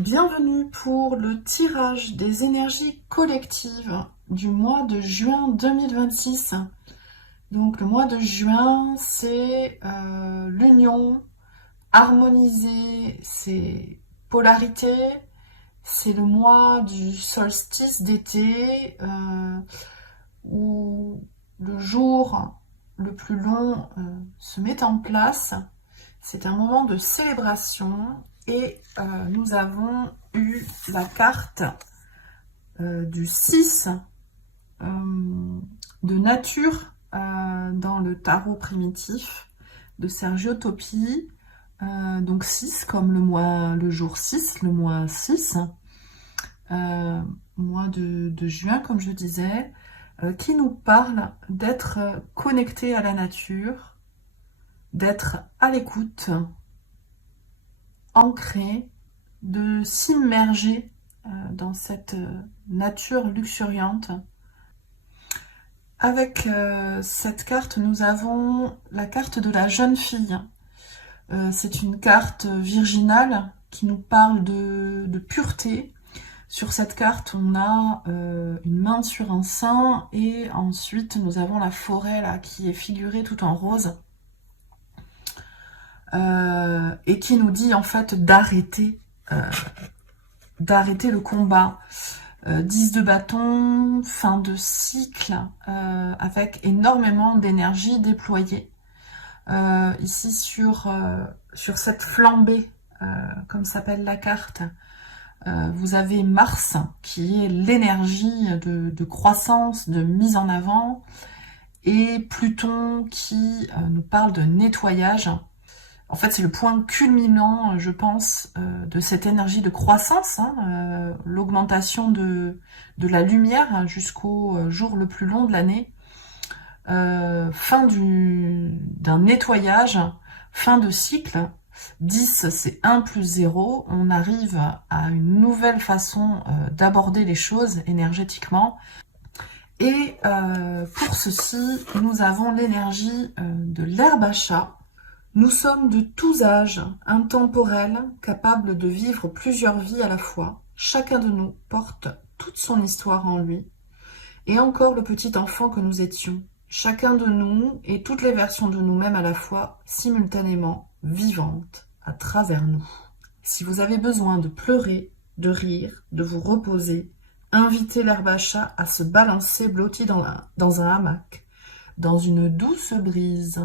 Bienvenue pour le tirage des énergies collectives du mois de juin 2026. Donc le mois de juin, c'est l'union, harmoniser ses polarités. C'est le mois du solstice d'été où le jour le plus long se met en place. C'est un moment de célébration et nous avons eu la carte du 6 de nature dans le tarot primitif de Sergio Topi. Donc 6 comme le jour 6, le mois 6, mois de juin comme je disais, qui nous parle d'être connecté à la nature, d'être à l'écoute, ancré, de s'immerger dans cette nature luxuriante. Avec cette carte, nous avons la carte de la jeune fille. C'est une carte virginale qui nous parle de pureté. Sur cette carte, on a une main sur un sein et ensuite nous avons la forêt là qui est figurée tout en rose. Et qui nous dit en fait d'arrêter le combat. 10 de bâton, fin de cycle, avec énormément d'énergie déployée. Ici sur cette flambée, comme s'appelle la carte, vous avez Mars qui est l'énergie de croissance, de mise en avant, et Pluton qui nous parle de nettoyage. En fait, c'est le point culminant, je pense, de cette énergie de croissance, l'augmentation de la lumière jusqu'au jour le plus long de l'année. Fin d'un nettoyage, fin de cycle. 10, c'est 1 plus 0. On arrive à une nouvelle façon d'aborder les choses énergétiquement. Et pour ceci, nous avons l'énergie de l'herbe à chat. Nous sommes de tous âges, intemporels, capables de vivre plusieurs vies à la fois. Chacun de nous porte toute son histoire en lui. Et encore le petit enfant que nous étions. Chacun de nous et toutes les versions de nous-mêmes à la fois, simultanément, vivantes à travers nous. Si vous avez besoin de pleurer, de rire, de vous reposer, invitez l'herbe à chat à se balancer blotti dans un hamac, dans une douce brise.